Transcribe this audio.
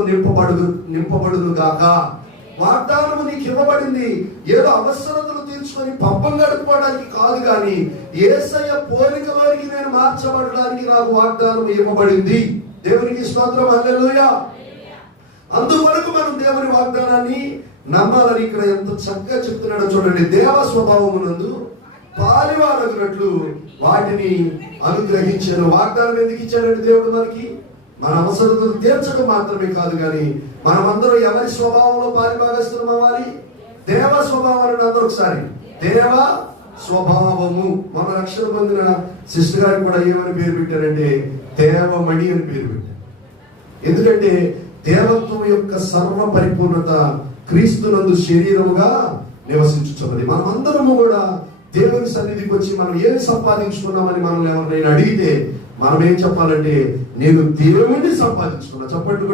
నింపబడు నింపబడును గాక. వాగ్దానము నీకు ఇవ్వబడింది. ఏదో అవసరతలు తీర్చుకొని పబ్బం గడుపుకోవడానికి కాదు కానీ ఏసయ్య పోలికలోనికి నేను మార్చబడడానికి నాకు వాగ్దానం ఇవ్వబడింది. దేవునికి స్తోత్రం. అల్లెలుయా అందువరకు మనం దేవుని వాగ్దానాన్ని నమ్మాలని ఇక్కడ ఎంత చక్కగా చెప్తున్నాడో చూడండి. దేవ స్వభావమునందు పాలివారగినట్లు వాటిని అనుగ్రహించాను. వాగ్దానం ఎందుకు ఇచ్చాడండి దేవుడు మనకి? మన అవసరతలు తీర్చడం మాత్రమే కాదు కానీ మనమందరం ఎవరి స్వభావంలో పాలిభాగస్థులం అవ్వాలి దేవ స్వభావాలను అందరూ ఒకసారి. దేవ స్వభావము. మన రక్షణ పొందిన సిస్టర్ గారికి కూడా ఏమని పేరు పెట్టారంటే దేవమణి అని పేరు పెట్టారు. ఎందుకంటే దేవత్వం యొక్క సర్వ పరిపూర్ణత క్రీస్తునందు శరీరముగా నివసించుతున్నది మనం అందరము కూడా దేవుని సన్నిధికి వచ్చి మనం ఏం సంపాదించుకున్నామని మనం ఎవరినైనా అడిగితే మనం ఏం చెప్పాలంటే నేను దేవుణ్ణి సంపాదించుకున్నా. చెప్పండి